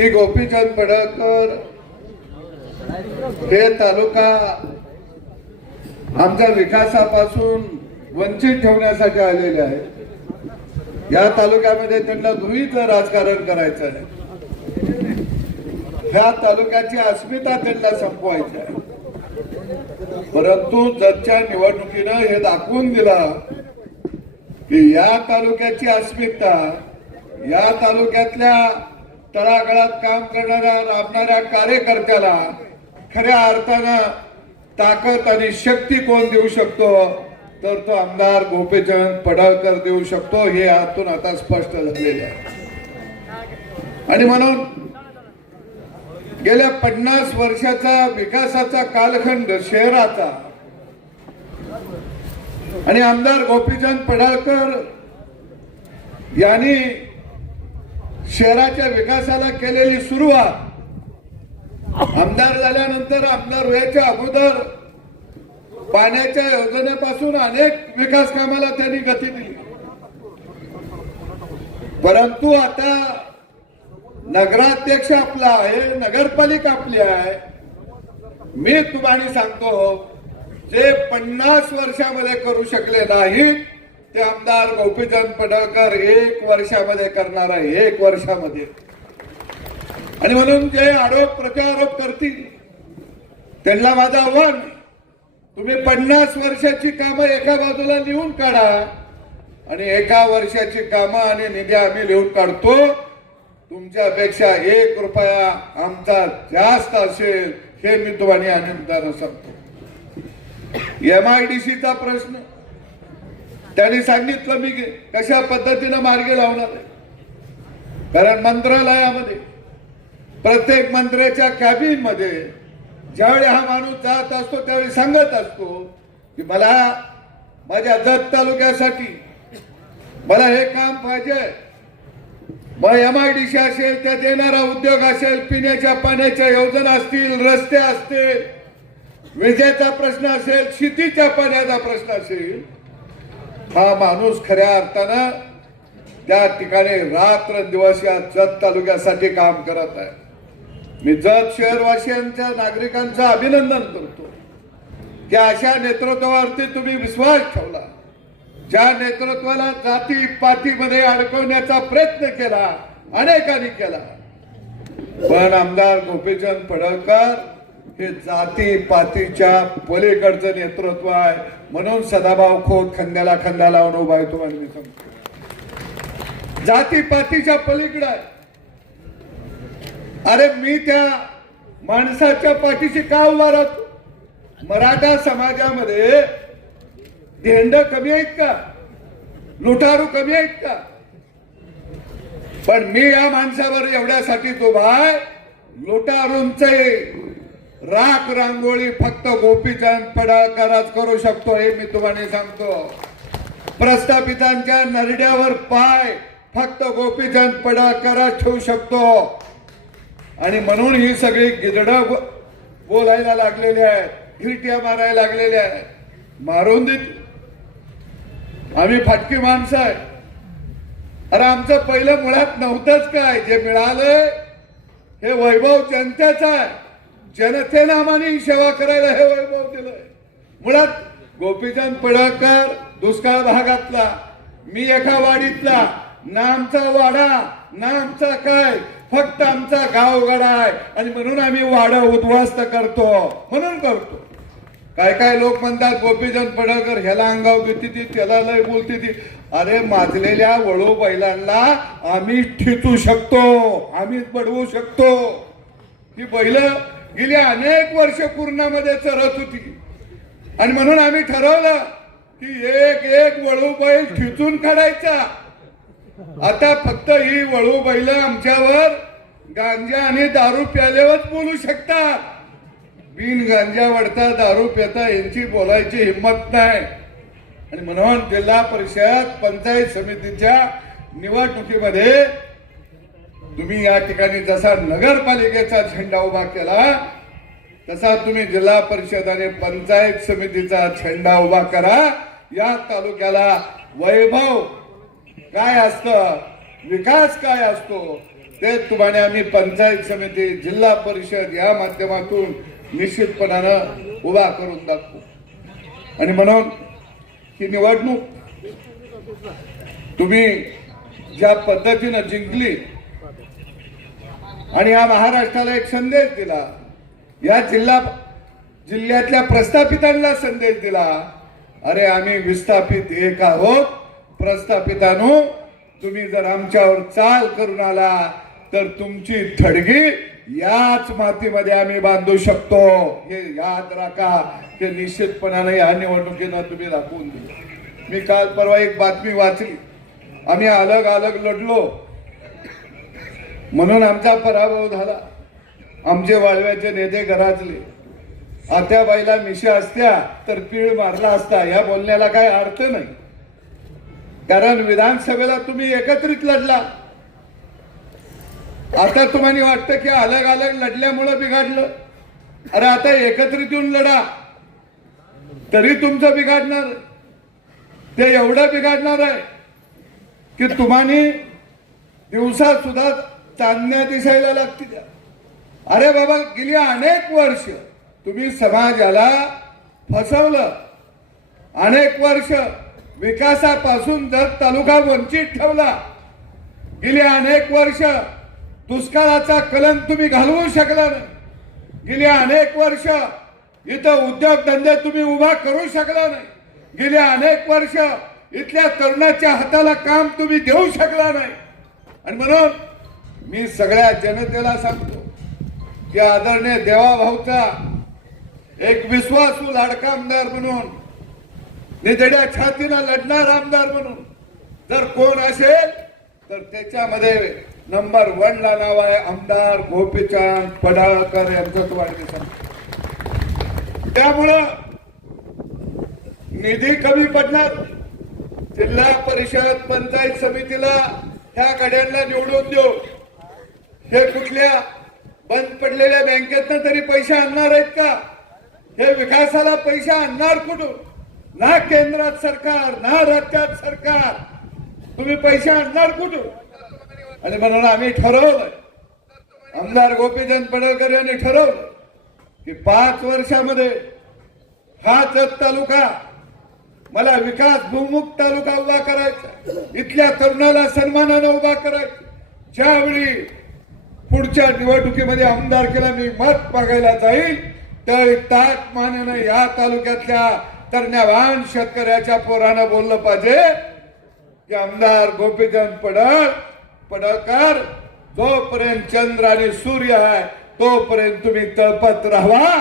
की गोपीचंद पडळकर हे तालुका आमच्या विकासापासून वंचित ठेवण्यासाठी आलेले आहे। या तालुक्यामध्ये त्यांना धुळीचं राजकारण करायचं आहे। ह्या तालुक्याची अस्मिता त्यांना संपवायची आहे। परंतु जतच्या निवडणुकीनं हे दाखवून दिलं की या तालुक्याची अस्मिता, या तालुक्यातल्या तळागाळात काम करणाऱ्या राबणाऱ्या कार्यकर्त्याला खऱ्या अर्थानं ताकद आणि शक्ती कोण देऊ शकतो तर तो आमदार गोपीचंद पडळकर देऊ शकतो। हे आतून आता स्पष्ट झालेलं आहे। आणि म्हणून गेल्या 50 वर्षाचा विकासाचा कालखंड शहराचा आणि आमदार गोपीचंद पडळकर यांनी शहराच्या विकासाला केलेली सुरुवात, आमदार झाल्यानंतर आमदार व्हायच्या अगोदर पाण्याच्या योजनेपासून अनेक विकास कामाला त्यांनी गती दिली। परंतु आता नगराध्यक्ष आपला आहे, नगरपालिका आपली आहे। मी तुम्हाला सांगतो, जे 50 वर्षामध्ये करू शकले नाही ते आमदार गोपीचंद पडळकर 1 वर्षामध्ये करणार आहे, 1 वर्षामध्ये। आणि म्हणून जे आरोप प्रत्यारोप करतील त्यांना माझं आव्हान, तुम्ही 50 वर्षाची कामं एका बाजूला लिहून काढा आणि 1 वर्षाची कामं आणि निधी आम्ही लिहून काढतो। तुमच्यापेक्षा 1 रुपया आमचा जास्त असेल हे मी तुम्हाला आनंदाने सांगतो। MIDCचा प्रश्न त्यांनी सांगितलं मी कशा पद्धतीने मार्गी लावणार आहे। कारण मंत्रालयामध्ये प्रत्येक मंत्र्याच्या कॅबिन मध्ये ज्यावेळी हा माणूस जात असतो त्यावेळी सांगत असतो की मला माझ्या जत तालुक्यासाठी मला हे काम पाहिजे। मग MIDC असेल, त्यात येणारा उद्योग असेल, पिण्याच्या पाण्याच्या योजना असतील, रस्ते असतील, विजेचा प्रश्न असेल, शेतीच्या पाण्याचा प्रश्न असेल, हा माणूस खऱ्या अर्थानं त्या ठिकाणी रात्रंदिवस या जत तालुक्यासाठी काम करत आहे। मी जत शहरवासियांच्या नागरिकांचं अभिनंदन करतो की अशा नेतृत्वावरती तुम्ही विश्वास ठेवला, ज्या नेतृत्वाला जाती पातीमध्ये अडकवण्याचा प्रयत्न केला, अनेकांनी केला। पण आमदार गोपीचंद पडळकर हे जाती पातीच्या पलीकडचं नेतृत्व आहे। म्हणून सदाभाऊ खोत खंद्याला खंदा लावून उभा आहे। तुम्हाला मी सांगतो, जाती पातीच्या पलीकडे आहे। अरे मी त्या माणसाच्या पाठीशी का उभा राहतो? मराठा समाजामध्ये धेंड कमी आहेत का? लुटारू कमी आहेत का? पण मी या माणसावर एवढ्यासाठी उभा आहे, लुटारूंचे राख रांगोळी फक्त गोपीचंद पडळकरच करू शकतो हे मी तुम्हाला सांगतो। प्रस्थापितांच्या नरड्यावर पाय फक्त गोपीचंद पडळकरच ठेवू शकतो। आणि म्हणून ही सगळी गिजडं बोलायला लागलेली आहेत, हिरट्या मारायला लागलेले आहेत। मारून देत, आम्ही फाटकी माणसं आहे। अरे आमचं पहिलं मुळात नव्हतंच काय, जे मिळालंय हे वैभव जनतेचं आहे। जनतेनं आम्हाला सेवा करायला हे वैभव दिलंय। मुळात गोपीचंद पडळकर दुष्काळ भागातला, मी एका वाडीतला, ना आमचा वाडा ना आमचा काय, फक्त आमचा गावगाडा आहे। आणि म्हणून आम्ही वाडा उद्ध्वस्त करतो, म्हणून करतो। काय काय लोक म्हणतात गोपीचंद पडळकर ह्याला अंगाव घेते ती, त्याला लय बोलते ती। अरे माजलेल्या वळू बैलांना आम्ही ठेचू शकतो, आम्हीच बडवू शकतो। ही बैल गेली अनेक वर्ष पूर्णामध्ये चरत होती आणि म्हणून आम्ही ठरवलं की एक एक वळू बैल ठेचून काढायचा। आता फक्त ही वळू बैल आमच्यावर गांजा आणि दारू प्यायल्यावर बोलू शकतात। बिन गांजा वडता दारू पिता यांची बोलायची हिम्मत नाही। आणि म्हणून जिल्हा परिषद पंचायत समितीच्या निवडणुकीमध्ये तुम्ही या ठिकाणी जसा नगरपालिकेचा झेंडा उभा केला तसा तुम्ही जिल्हा परिषद आणि पंचायत समितीचा झेंडा उभा करा। या तालुक्याला वैभव काय असतं, विकास काय असतो ते तुम्हाला आम्ही पंचायत समिती जिल्हा परिषद या माध्यमातून निश्चितपणानं उभा करून दाखवू. आणि म्हणून ही निवडणूक तुम्ही ज्या पद्धतीनं जिंकली आणि या महाराष्ट्राला एक संदेश दिला, या जिल्ह्यातल्या प्रस्थापितांना संदेश दिला, अरे आम्ही विस्थापित एक आहोत, प्रस्थापितांनो तुम्ही जर आमच्यावर चाल करून आला तर तुमची थडगी याच मातीमध्ये आम्ही बांधू शकतो. हे याद राखा. हे निश्चितपणाने या निवडणुकीनं तुम्ही दाखवून दिलं. मी काल परवा एक बातमी वाचली, आम्ही अलग अलग लढलो म्हणून आमचा पराभव झाला, आमचे वाळव्याचे नेते गराजले, आत्याबाईला मिशा असत्या तर पीळ मारला असता. या बोलण्याला काय अर्थ नाही, कारण विधानसभेला तुम्ही एकत्रित लढला. आता तुम्हाला वाटतं की अलग अलग लढल्यामुळे बिघडलं. अरे आता एकत्रित येऊन लढा तरी तुमचं बिघडणार. ते एवढं बिघडणार आहे की तुम्हाला दिवसा सुद्धा चांदण्या दिसायला लागतील. अरे बाबा, गेली अनेक वर्ष तुम्ही समाजाला फसवलं. अनेक वर्ष विकासापासून जर तालुका वंचित ठेवला. गेली अनेक वर्ष दुष्काळाचा कलंक तुम्ही घालवू शकला नाही. गेली अनेक वर्ष इथं उद्योगधंदे तुम्ही उभा करू शकला नाही. गेली अनेक वर्ष इथल्या तरुणाच्या हाताला काम तुम्ही देऊ शकला नाही. आणि म्हणून मी सगळ्या जनतेला सांगतो की आदरणीय देवाभाऊचा एक विश्वासू लाडका आमदार म्हणून, निधड्या छातीनं लढणार आमदार म्हणून जर कोण असेल तर त्याच्यामध्ये नंबर 1 ला नाव आहे आमदार गोपीचंद पडळकर यांचं. तुम्हाला सांगतो त्यामुळं निधी कमी पडणार. जिल्हा परिषद पंचायत समितीला ह्या गाड्यांना निवडून देऊ. हे कुठल्या बंद पडलेल्या बँकेतनं तरी पैसे आणणार आहेत का? हे विकासाला पैसे आणणार कुठून? ना केंद्रात सरकार ना राज्यात सरकार. तुम्ही पैसे आणणार कुठून? आणि म्हणून आम्ही ठरवलं, आमदार गोपीचंद पडळकर यांनी ठरवलं की 5 वर्षामध्ये हा जत तालुका मला विकास भूमुख तालुका उभा करायचा, इथल्या तरुणाला सन्मानानं उभा करायचा. ज्यावेळी पुढच्या निवडणुकीमध्ये आमदारकीला मी मत मागायला जाईल त्यावेळी ताट मानेनं या तालुक्यातल्या तरण्यावान शेतकऱ्याच्या पोरानं बोललं पाहिजे की आमदार गोपीचंद पडळकर जोपर्यंत चंद्र आणि सूर्य आहे तोपर्यंत तुम्ही तळपत राहावा.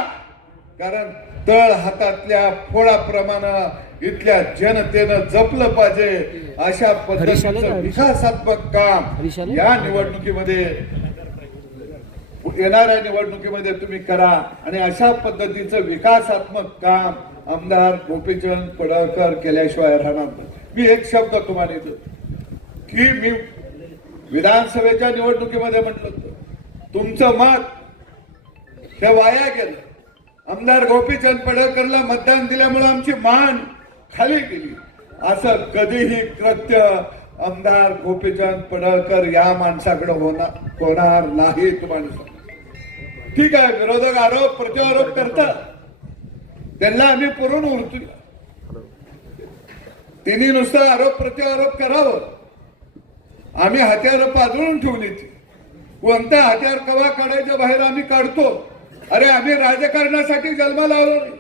कारण तळ हातातल्या फोळाप्रमाणे इथल्या जनतेनं जपलं पाहिजे. अशा पद्धतीचं विकासात्मक काम या निवडणुकीमध्ये, येणाऱ्या निवडणुकीमध्ये तुम्ही करा. आणि अशा पद्धतीचं विकासात्मक काम आमदार गोपीचंद पडळकर केल्याशिवाय राहणार नाही. मी एक शब्द तुम्हाला देतो की मी विधानसभेच्या निवडणुकीमध्ये म्हटलं होतं तुमचं मत हे वाया गेलं. आमदार गोपीचंद पडळकरला मतदान दिल्यामुळे आमची मान खाली गेली. असं कधीही कृत्य आमदार गोपीचंद पडळकर या माणसाकडे होणार नाही. तुम्हाला सांगतो. ठीक आहे, विरोधक आरोप प्रत्यारोप करतात, त्यांना आम्ही पुरून उरतोय. त्यांनी नुसतं आरोप प्रत्यारोप करावं. आम्ही हत्यारं पाजळून ठेवली. कोणत्या हत्यार कवा काढायचं बाहेर आम्ही काढतो. अरे आम्ही राजकारणासाठी जन्माला आलो नाही,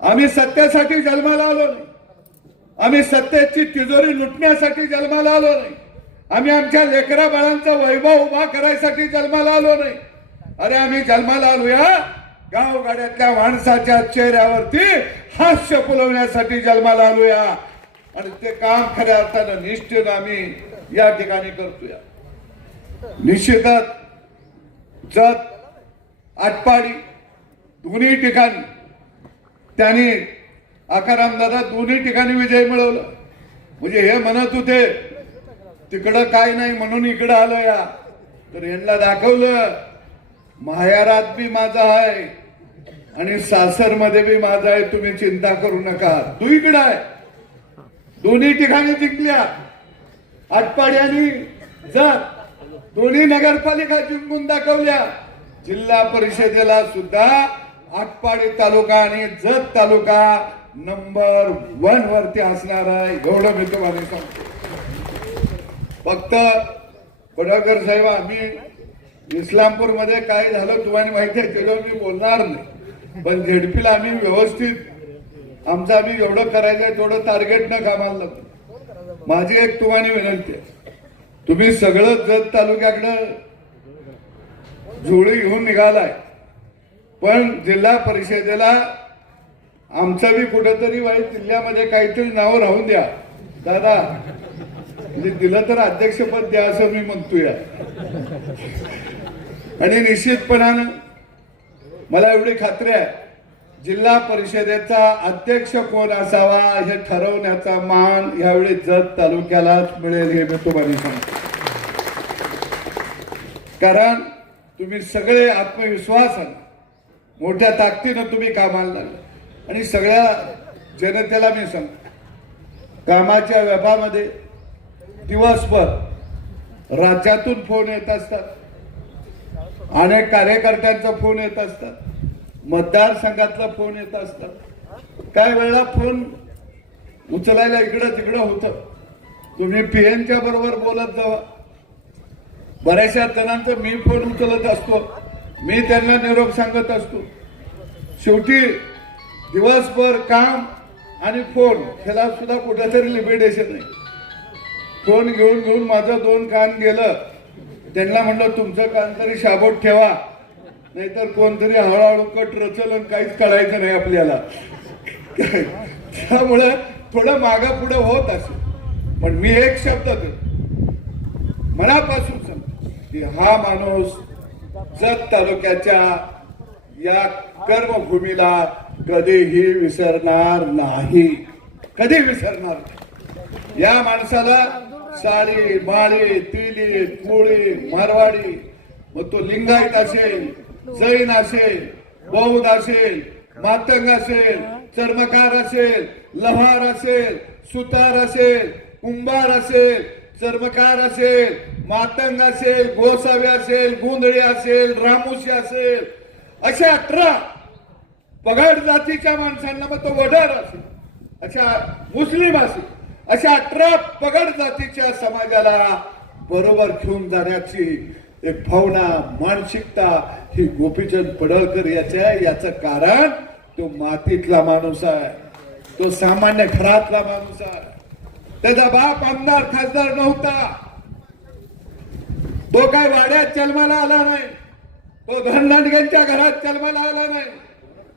आम्ही सत्तेसाठी जन्माला आलो नाही, आम्ही सत्तेची तिजोरी लुटण्यासाठी जन्माला आलो नाही, आम्ही आमच्या लेकरा बाळांचा वैभव उभा करायसाठी जन्माला आलो नाही. अरे आम्ही जन्माला आलो या गावगाड्यातल्या माणसाच्या चेहऱ्यावरती हास्य फुलवण्यासाठी जन्माला आलोया. आणि ते काम खऱ्या अर्थानं निष्ठेनं आम्ही या ठिकाणी करतोय. निश्चितच जत आटपाडी दोन्ही ठिकाणी त्यांनी आकाराम दादा दोन्ही ठिकाणी विजय मिळवला. म्हणजे हे म्हणत होते तिकडं काय नाही म्हणून इकडं आलो या, तर यांना दाखवलं माहेरात बी माझा आहे आणि सासरमध्ये बी माझा आहे, तुम्ही चिंता करू नका. तू इकडं आहे. दोन्ही ठिकाणी जिंकल्या आटपाडी आणि जत. दोन्ही नगरपालिका जिंकून दाखवल्या. जिल्हा परिषदेला सुद्धा आटपाडी तालुका आणि जत तालुका नंबर 1 वरती असणार आहे, एवढं मी तुम्हाला सांगतो. फक्त पडळकर साहेब, आम्ही इस्लामपूर मध्ये काय झालं तुम्हाला माहिती आहे, त्याच्यावर मी बोलणार नाही. पण झेडपीला आम्ही व्यवस्थित आमचं आम्ही एवढं करायचं आहे तेवढं टार्गेट न कामाला लागतो. माझी एक तुम्हाला विनंती आहे, तुम्ही सगळं जत तालुक्याकडं जोडी घेऊन निघालाय, पण जिल्हा परिषदेला आमचं बी कुठंतरी वाईट जिल्ह्यामध्ये काहीतरी नाव राहून द्या दादा. म्हणजे दिलं तर अध्यक्षपद द्या असं मी म्हणतोय. आणि निश्चितपणानं मला एवढी खात्री आहे, जिल्हा परिषदेचा अध्यक्ष कोण असावा हे ठरवण्याचा मान यावेळी जत तालुक्यालाच मिळेल हे मी तुम्हाला सांगतो. कारण तुम्ही सगळे आत्मविश्वासाने मोठ्या ताकदीनं तुम्ही कामाला लागले. आणि सगळ्या जनतेला मी सांगतो, कामाच्या व्यापामध्ये दिवसभर राज्यातून फोन येत असतात, अनेक कार्यकर्त्यांचा फोन येत असतात, मतदारसंघातला फोन येत असतात. काही वेळेला फोन उचलायला इकडं तिकडं होतं. तुम्ही पीएनच्या बरोबर बोलत जावा. बऱ्याचशा जणांचं मी फोन उचलत असतो, मी त्यांना निरोप सांगत असतो. शेवटी दिवसभर काम आणि फोन ह्याला सुद्धा कुठेतरी लिमिटेशन आहे. फोन घेऊन घेऊन माझं 2 कान गेलं. त्यांना म्हणलं तुमचं कान तरी शाबूत ठेवा, नाहीतर कोणतरी हळूहळू कट रचल आणि काहीच कळायचं नाही आपल्याला. त्यामुळे थोडं मागा पुढे होत असेल, पण मी एक शब्द मनापासून सांगतो की हा माणूस जत तालुक्याच्या या कर्मभूमीला कधीही विसरणार नाही, कधी विसरणार नाही. या माणसाला साडी माळी तिली मुळी मारवाडी, मग तो लिंगायत असेल, जैन असेल, बौद्ध असेल, मातंग असेल, चर्मकार असेल, लव्हार असेल, सुतार असेल, कुंभार असेल, चर्मकार असेल, मातंग असेल, गोसावी असेल, गुंदळी असेल, रामुशी असेल, अशा 18 पगड जातीच्या माणसांना, मग तो वडार असेल, अशा मुस्लिम असेल, अशा 18 पगड जातीच्या समाजाला बरोबर घेऊन जाण्याची एक भावना, मानसिकता ही गोपीचंद पडळकर याचं कारण तो मातीतला माणूस आहे, तो सामान्य घरातला माणूस आहे. त्याचा बाप आमदार खासदार नव्हता, तो काय वाड्यात जन्माला आला नाही, तो धनदांडग्यांच्या घरात जन्माला आला नाही,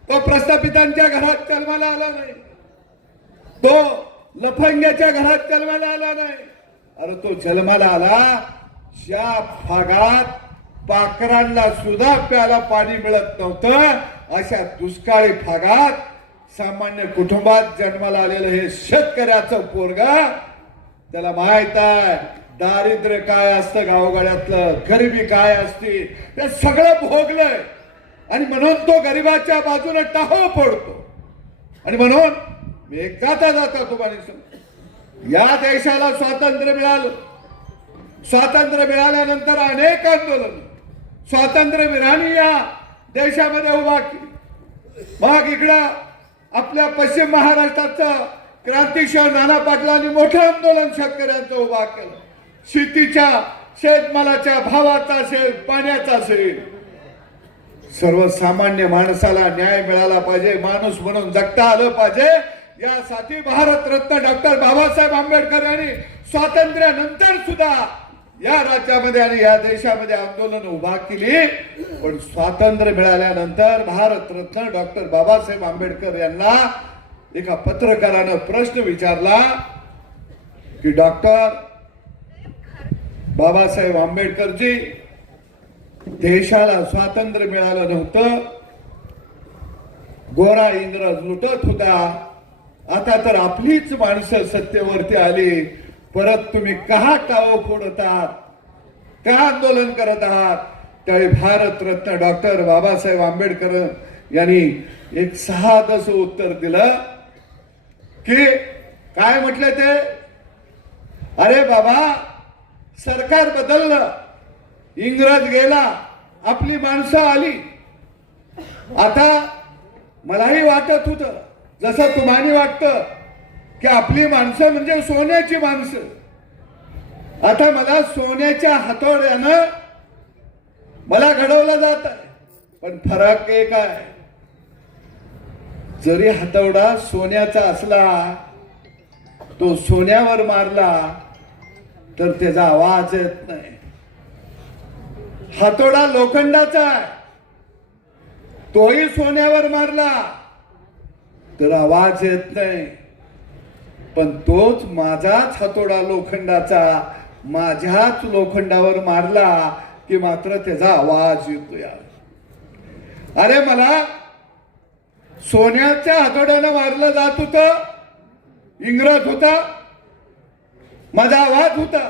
तो प्रस्थापितांच्या घरात जन्माला आला नाही, तो लफंग्याच्या घरात जन्माला आला नाही. अरे तो जन्माला आला ज्या भागात पाखरांना सुद्धा प्याला पाणी मिळत नव्हतं, अशा दुष्काळी भागात सामान्य कुटुंबात जन्माला आलेलं हे शेतकऱ्याचं पोरगा. त्याला माहित आहे दारिद्र्य काय असतं, गावगाड्यातलं गरिबी काय असते, ते सगळं भोगलंय. आणि म्हणून तो गरिबाच्या बाजूने टाहो फोडतो. आणि म्हणून मी एक जाता जाता तुम्हाला सांगतो, या देशाला स्वातंत्र्य मिळालं. स्वातंत्र्य मिळाल्यानंतर अनेक आंदोलन स्वातंत्र्यवीरांनी या देशामध्ये उभा केली. मग इकडं आपल्या पश्चिम महाराष्ट्राचं क्रांतिशह नाना पाटलांनी मोठं आंदोलन शेतकऱ्यांचं उभा केलं. शेतीच्या शेतमालाच्या भावाचा असेल, पाण्याचा असेल, सर्वसामान्य माणसाला न्याय मिळाला पाहिजे, माणूस म्हणून जगता आलं पाहिजे. यासाठी भारतरत्न डॉक्टर बाबासाहेब आंबेडकर यांनी स्वातंत्र्यानंतर सुद्धा या राज्यामध्ये आणि या देशामध्ये आंदोलन उभा केली. पण स्वातंत्र्य मिळाल्यानंतर भारतरत्न डॉक्टर बाबासाहेब आंबेडकर यांना एका पत्रकारानं प्रश्न विचारला की डॉक्टर बाबासाहेब आंबेडकरजी, देशाला स्वातंत्र्य मिळालं नव्हतं, गोरा इंग्रज लुटत होता, आता तर आपलीच माणसं सत्तेवरती आली, परत तुम्ही का टाळं फोडत आहात, का आंदोलन करत आहात? त्यावेळी भारतरत्न डॉक्टर बाबासाहेब आंबेडकर यांनी एक साधं उत्तर दिलं की काय म्हटलं ते, अरे बाबा सरकार बदललं इंग्रज गेला, आपली माणसं आली. आता मलाही वाटत होतं, जसं तुम्हाला वाटतं की आपली माणसं म्हणजे सोन्याची माणसं. आता मला सोन्याच्या हातोड्यानं मला घडवलं जात आहे. पण फरक एक आहे, जरी हातोडा सोन्याचा असला, तो सोन्यावर मारला तर त्याचा आवाज येत नाही. हातोडा लोखंडाचा आहे, तोही सोन्यावर मारला तर आवाज येत नाही. पण तोच माझाच हातोडा लोखंडाचा माझ्याच लोखंडावर मारला की मात्र त्याचा आवाज येतो. अरे मला सोन्याच्या हातोड्यानं मारलं जात होतं, इंग्रज होता, माझा आवाज होता.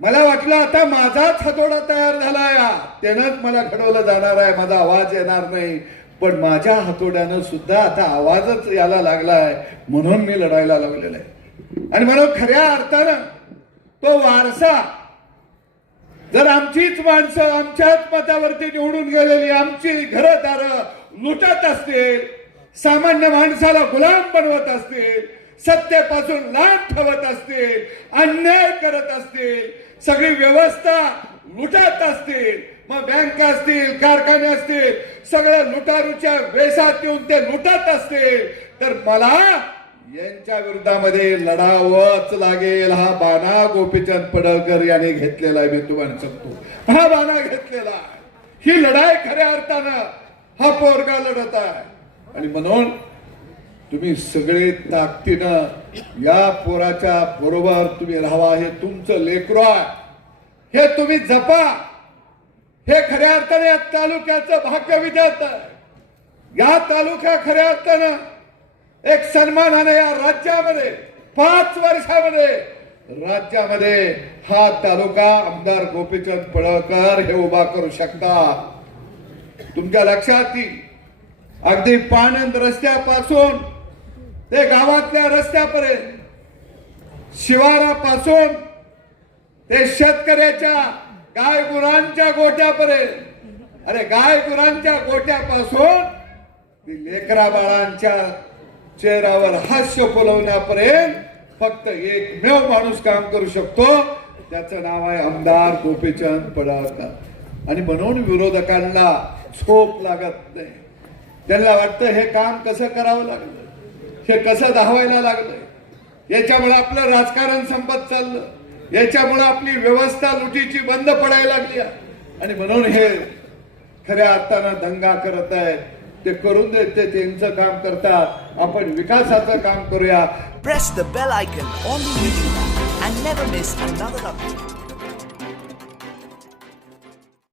मला वाटलं आता माझाच हातोडा तयार झालाय, त्यानंच मला घडवलं जाणार आहे, माझा आवाज येणार नाही. पण माझ्या हातोड्यानं सुद्धा आता आवाजच यायला लागलाय, म्हणून मी लढायला लागलेला आहे. आणि म्हणून खऱ्या अर्थानं तो वारसा जर आमचीच माणसं आमच्याच मतावरती निवडून गेलेली आमची घरदारं लुटत असतील, सामान्य माणसाला गुलाम बनवत असतील, सत्तेपासून लांब ठेवत असतील, अन्याय करत असतील, सगळी व्यवस्था लुटत असतील, मग बँका असतील, कारखाने असतील, सगळ्या लुटारूच्या वेशात येऊन ते लुटत असतील, तर मला यांच्या विरोधामध्ये लढावंच लागेल. हा बाणा गोपीचंद पडळकर यांनी घेतलेला आहे. मी तुम्हाला सांगतो, हा बाणा घेतलेला आहे. ही लढाई खऱ्या अर्थानं हा पोरगा लढत आहे. आणि म्हणून तुम्ही सगळे ताकदीनं या पोराच्या बरोबर तुम्ही राहावा. हे तुमचं लेकरू आहे, हे तुम्ही जपा. हे खऱ्या अर्थाने या तालुक्याचं भाग्य विधाता आहे. या तालुक्या खऱ्या अर्थानं एक सन्मानाने या राज्यामध्ये 5 वर्षामध्ये राज्यामध्ये हा तालुका आमदार गोपीचंद पडळकर हे उभा करू शकता. तुमच्या लक्षात येईल, अगदी पाणंद रस्त्यापासून ते गावातल्या रस्त्यापर्यंत, शिवारापासून ते शेतकऱ्याच्या गाय गुरांच्या गोट्यापर्यंत, अरे गाय गुरांच्या गोट्यापासून लेकरा बाळांच्या चेहऱ्यावर हास्य फुलवण्यापर्यंत फक्त एकमेव माणूस काम करू शकतो, त्याचं नाव आहे आमदार गोपीचंद पडळकर. आणि म्हणून विरोधकांना झोप लागत नाही. त्यांना वाटतं हे काम कसं करावं लागलं, हे कसं धावायला लागलं, याच्यामुळे आपलं राजकारण संपत चाललं, याच्यामुळे आपली व्यवस्था लुटीची बंद पडायला लागली. आणि म्हणून हे खऱ्या अर्थानं दंगा करत आहेत. ते करून देत, ते त्यांचं काम करतात. आपण विकासाचं काम करूया. Press the bell icon on the YouTube app and never miss another update.